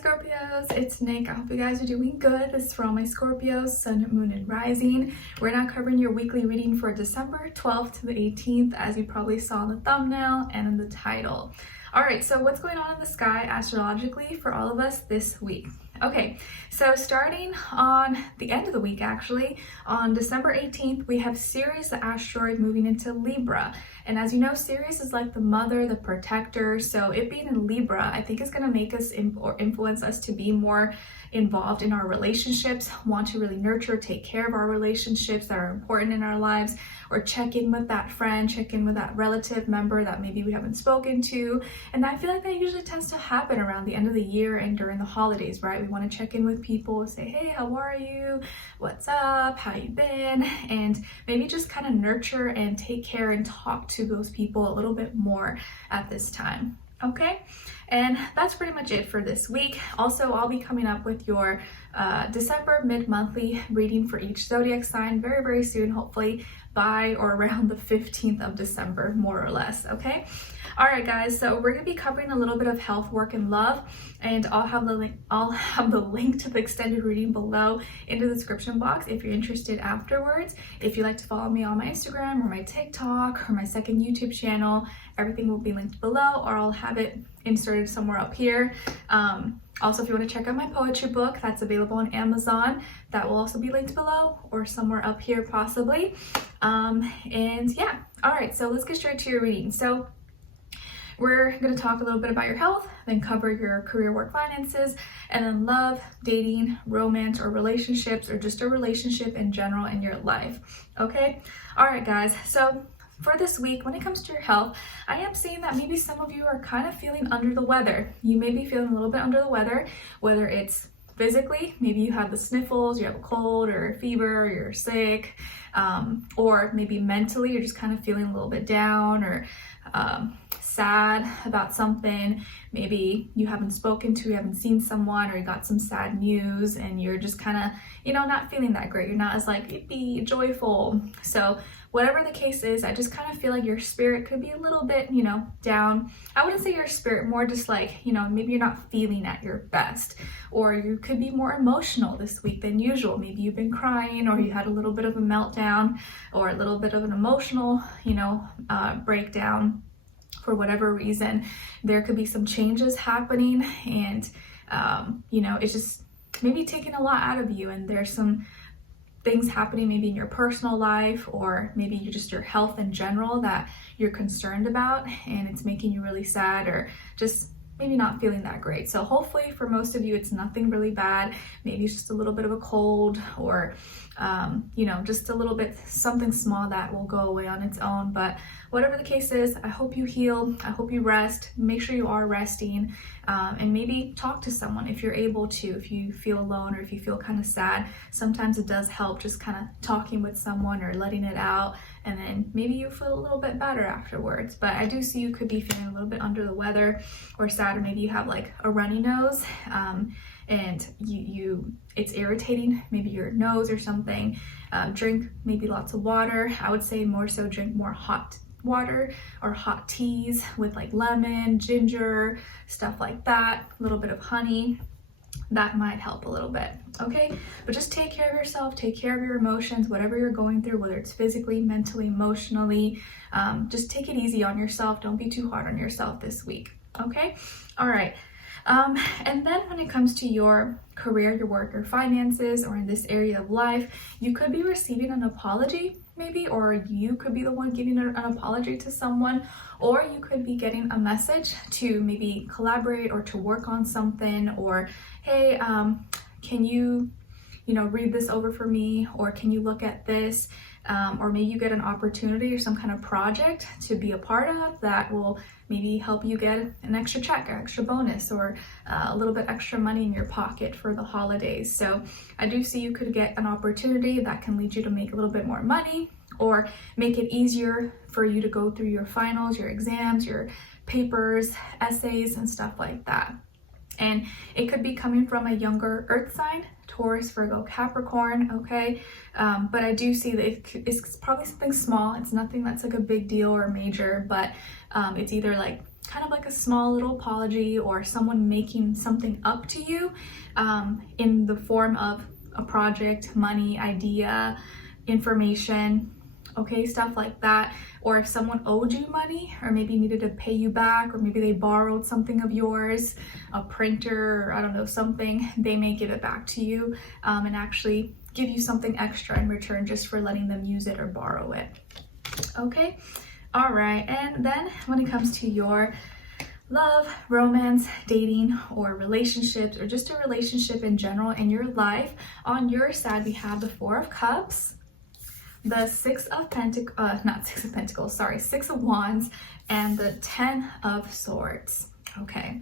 Scorpios, it's Nick. I hope you guys are doing good. This is for all my Scorpios, Sun, Moon, and Rising. We're now covering your weekly reading for December 12th to the 18th, as you probably saw in the thumbnail and in the title. Alright, so what's going on in the sky astrologically for all of us this week? Okay, so starting on the end of the week, actually, on December 18th, we have Sirius, the asteroid, moving into Libra. And as you know, Sirius is like the mother, the protector. So it being in Libra, I think is going to make us or influence us to be more involved in our relationships, want to really nurture, take care of our relationships that are important in our lives, or check in with that friend, check in with that relative member that maybe we haven't spoken to. And I feel like that usually tends to happen around the end of the year and during the holidays, right? We want to check in with people, say, hey, how are you? What's up? How you been? And maybe just kind of nurture and take care and talk to those people a little bit more at this time. Okay, and that's pretty much it for this week. Also, I'll be coming up with your December mid-monthly reading for each zodiac sign very, very soon, hopefully by or around the 15th of December, more or less, okay? All right, guys, so we're going to be covering a little bit of health, work, and love, and I'll have the link to the extended reading below in the description box if you're interested afterwards. If you'd like to follow me on my Instagram or my TikTok or my second YouTube channel, everything will be linked below, or I'll have it inserted somewhere up here. Also, if you want to check out my poetry book, that's available on Amazon. That will also be linked below or somewhere up here possibly. And yeah, all right, so let's get straight to your reading. So we're going to talk a little bit about your health, then cover your career, work, finances, and then love, dating, romance, or relationships, or just a relationship in general in your life. Okay? All right, guys. So for this week, when it comes to your health, I am seeing that maybe some of you are kind of feeling under the weather. You may be feeling a little bit under the weather, whether it's physically, maybe you have the sniffles, you have a cold or a fever, or you're sick, or maybe mentally, you're just kind of feeling a little bit down or sad about something. Maybe you haven't spoken to, you haven't seen someone, or you got some sad news and you're just kind of, not feeling that great. You're not as like yippee, joyful. So whatever the case is, I just kind of feel like your spirit could be a little bit, down. I wouldn't say your spirit, more just like, maybe you're not feeling at your best, or you could be more emotional this week than usual. Maybe you've been crying, or you had a little bit of a meltdown, or a little bit of an emotional, breakdown. For whatever reason, there could be some changes happening, and it's just maybe taking a lot out of you, and there's some things happening maybe in your personal life, or maybe just your health in general that you're concerned about, and it's making you really sad, or just maybe not feeling that great. So hopefully for most of you, it's nothing really bad. Maybe it's just a little bit of a cold, or just a little bit, something small that will go away on its own. But whatever the case is, I hope you heal. I hope you rest. Make sure you are resting, and maybe talk to someone if you're able to. If you feel alone, or if you feel kind of sad, sometimes it does help just kind of talking with someone or letting it out, and then maybe you feel a little bit better afterwards. But I do see you could be feeling a little bit under the weather or sad, or maybe you have like a runny nose, and it's irritating, maybe your nose or something. Drink maybe lots of water. I would say more so drink more hot water or hot teas with like lemon, ginger, stuff like that, a little bit of honey. That might help a little bit, okay? But just take care of yourself, take care of your emotions, whatever you're going through, whether it's physically, mentally, emotionally. Just take it easy on yourself. Don't be too hard on yourself this week, okay? All right. And then when it comes to your career, your work, your finances, or in this area of life, you could be receiving an apology maybe, or you could be the one giving an apology to someone, or you could be getting a message to maybe collaborate or to work on something, or hey, can you read this over for me, or can you look at this, or maybe you get an opportunity or some kind of project to be a part of that will maybe help you get an extra check or extra bonus, or a little bit extra money in your pocket for the holidays. So I do see you could get an opportunity that can lead you to make a little bit more money, or make it easier for you to go through your finals, your exams, your papers, essays, and stuff like that. And it could be coming from a younger earth sign, Taurus, Virgo, Capricorn, okay? But I do see that it's probably something small. It's nothing that's like a big deal or major, but it's either like kind of like a small little apology or someone making something up to you in the form of a project, money, idea, information, okay, stuff like that. Or if someone owed you money or maybe needed to pay you back, or maybe they borrowed something of yours, a printer, or I don't know, something, they may give it back to you and actually give you something extra in return just for letting them use it or borrow it. Okay, all right. And then when it comes to your love, romance, dating, or relationships, or just a relationship in general in your life, on your side we have the Four of Cups, the Six of Wands, and the Ten of Swords. Okay,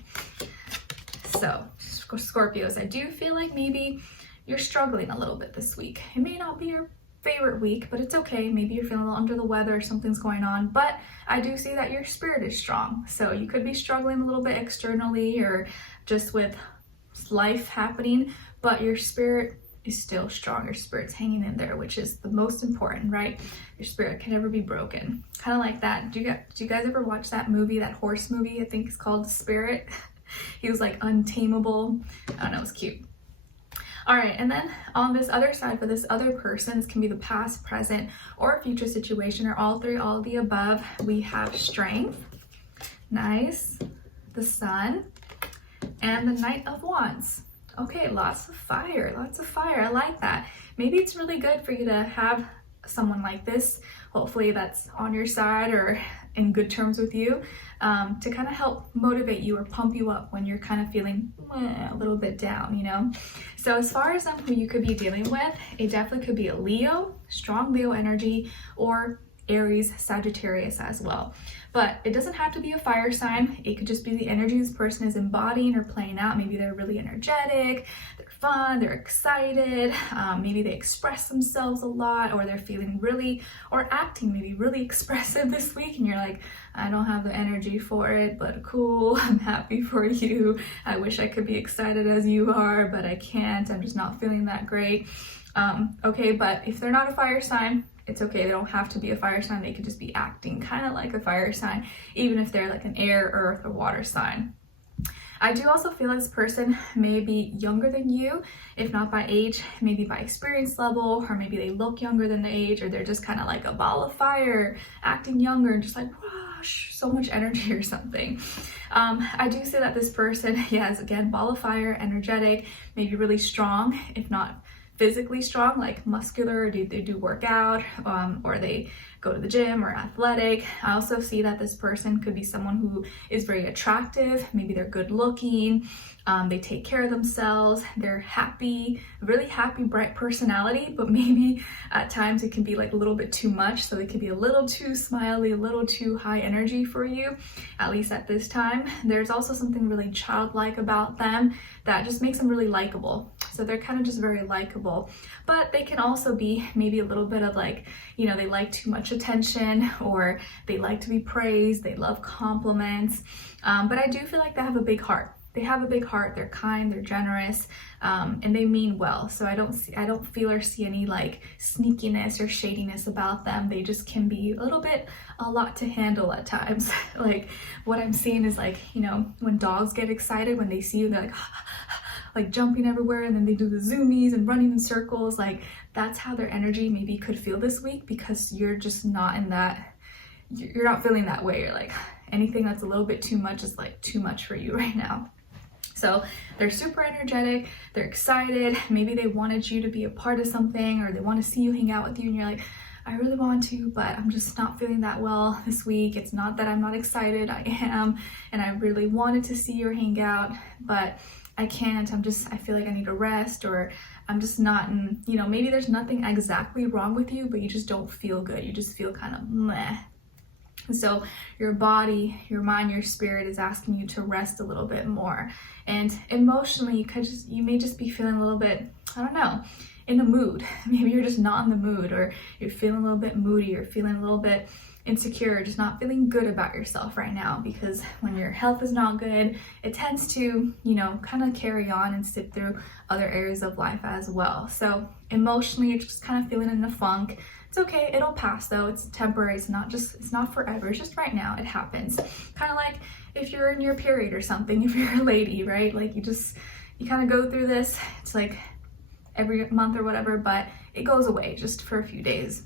so Scorpios, I do feel like maybe you're struggling a little bit this week. It may not be your favorite week, but it's okay. Maybe you're feeling a little under the weather or something's going on, but I do see that your spirit is strong. So you could be struggling a little bit externally or just with life happening, but your spirit is still strong. Your spirit's hanging in there, which is the most important, right? Your spirit can never be broken. Kind of like that. Do you guys ever watch that movie, that horse movie? I think it's called The Spirit. He was like untamable. I don't know, it's cute. All right, and then on this other side, for this other person, this can be the past, present, or future situation, or all three, all of the above. We have Strength, nice, the Sun, and the Knight of Wands. Okay, lots of fire, I like that. Maybe it's really good for you to have someone like this, hopefully that's on your side or in good terms with you, to kind of help motivate you or pump you up when you're kind of feeling a little bit down, you know? So as far as who you could be dealing with, it definitely could be a Leo, strong Leo energy, or Aries, Sagittarius as well. But it doesn't have to be a fire sign. It could just be the energy this person is embodying or playing out. Maybe they're really energetic, they're fun, they're excited, maybe they express themselves a lot, or they're feeling really, or acting maybe really expressive this week, and you're like, I don't have the energy for it, but cool, I'm happy for you. I wish I could be excited as you are, but I can't. I'm just not feeling that great. Okay, but if they're not a fire sign, it's okay. They don't have to be a fire sign. They could just be acting kind of like a fire sign, even if they're like an air, earth, or water sign. I do also feel this person may be younger than you, if not by age, maybe by experience level, or maybe they look younger than the age, or they're just kind of like a ball of fire, acting younger and just like, gosh, so much energy or something. I do say that this person, yes, again, ball of fire, energetic, maybe really strong, if not physically strong, like muscular, or they do work out, or they go to the gym or athletic. I also see that this person could be someone who is very attractive. Maybe they're good looking, they take care of themselves, they're happy, really happy, bright personality, but maybe at times it can be like a little bit too much. So they could be a little too smiley, a little too high energy for you, at least at this time. There's also something really childlike about them that just makes them really likable. So they're kind of just very likable, but they can also be maybe a little bit of like, you know, they like too much attention, or they like to be praised, they love compliments. But I do feel like they have a big heart. They have a big heart, they're kind, they're generous, and they mean well. So I don't feel or see any like sneakiness or shadiness about them. They just can be a lot to handle at times. Like what I'm seeing is like, you know, when dogs get excited, when they see you, they're like, like jumping everywhere, and then they do the zoomies and running in circles. Like that's how their energy maybe could feel this week, because you're just not in that, you're not feeling that way. You're like, anything that's a little bit too much is like too much for you right now. So they're super energetic, they're excited, maybe they wanted you to be a part of something, or they want to see you, hang out with you, and you're like, I really want to, but I'm just not feeling that well this week. It's not that I'm not excited, I am, and I really wanted to see you or hang out, but I can't. I feel like I need a rest, or I'm just not in, you know, maybe there's nothing exactly wrong with you, but you just don't feel good. You just feel kind of meh. So your body, your mind, your spirit is asking you to rest a little bit more. And emotionally, you may just be feeling a little bit, I don't know, in a mood. Maybe you're just not in the mood, or you're feeling a little bit moody, or feeling a little bit insecure, just not feeling good about yourself right now, because when your health is not good, it tends to, you know, kind of carry on and sip through other areas of life as well. So emotionally, you're just kind of feeling in a funk. It's okay, it'll pass though. It's temporary. It's not forever. It's just right now. It happens. Kind of like if you're in your period or something, if you're a lady, right? Like you kind of go through this. It's like every month or whatever, but it goes away just for a few days.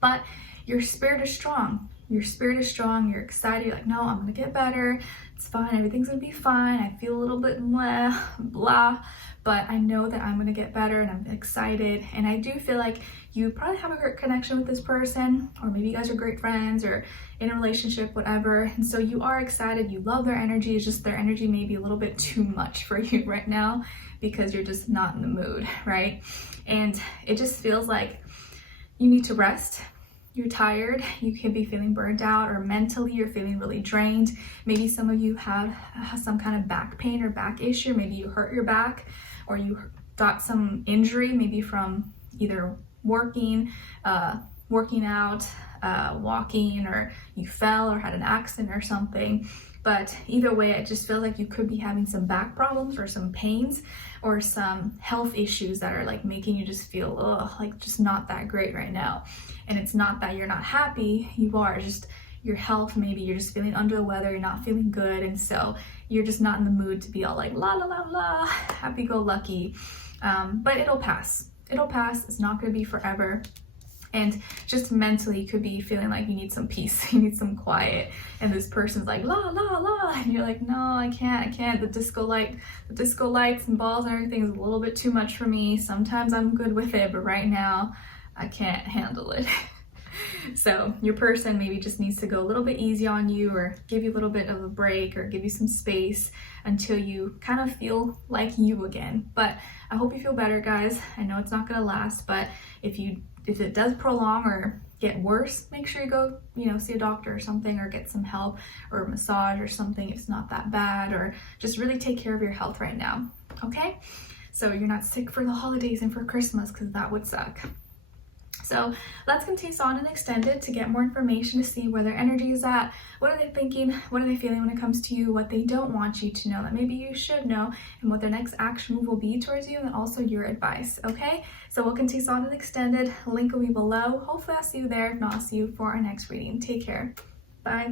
But your spirit is strong. Your spirit is strong. You're excited. You're like, no, I'm gonna get better. It's fine. Everything's gonna be fine. I feel a little bit blah, but I know that I'm gonna get better, and I'm excited. And I do feel like you probably have a great connection with this person, or maybe you guys are great friends or in a relationship, whatever. And so you are excited. You love their energy. It's just their energy may be a little bit too much for you right now because you're just not in the mood, right? And it just feels like you need to rest. You're tired, you could be feeling burnt out, or mentally you're feeling really drained. Maybe some of you have some kind of back pain or back issue. Maybe you hurt your back, or you got some injury, maybe from either working out, walking, or you fell or had an accident or something. But either way, it just feels like you could be having some back problems or some pains or some health issues that are like making you just feel like just not that great right now. And it's not that you're not happy, you are, just your health, maybe you're just feeling under the weather, you're not feeling good, and so you're just not in the mood to be all like la la la la, happy-go-lucky. But it'll pass. It'll pass. It's not going to be forever. And just mentally, you could be feeling like you need some peace, you need some quiet, and this person's like la la la, and you're like, no, I can't. The disco lights and balls and everything is a little bit too much for me. Sometimes I'm good with it, but right now I can't handle it. So your person maybe just needs to go a little bit easy on you, or give you a little bit of a break, or give you some space until you kind of feel like you again. But I hope you feel better, guys. I know it's not gonna last, but if it does prolong or get worse, make sure you go, see a doctor or something, or get some help, or a massage or something if it's not that bad, or just really take care of your health right now, okay? So you're not sick for the holidays and for Christmas, because that would suck. So let's continue on and extend it to get more information, to see where their energy is at, what are they thinking, what are they feeling when it comes to you, what they don't want you to know that maybe you should know, and what their next action move will be towards you, and then also your advice, okay? So we'll continue on and extended. Link will be below. Hopefully I'll see you there. If not, I'll see you for our next reading. Take care. Bye.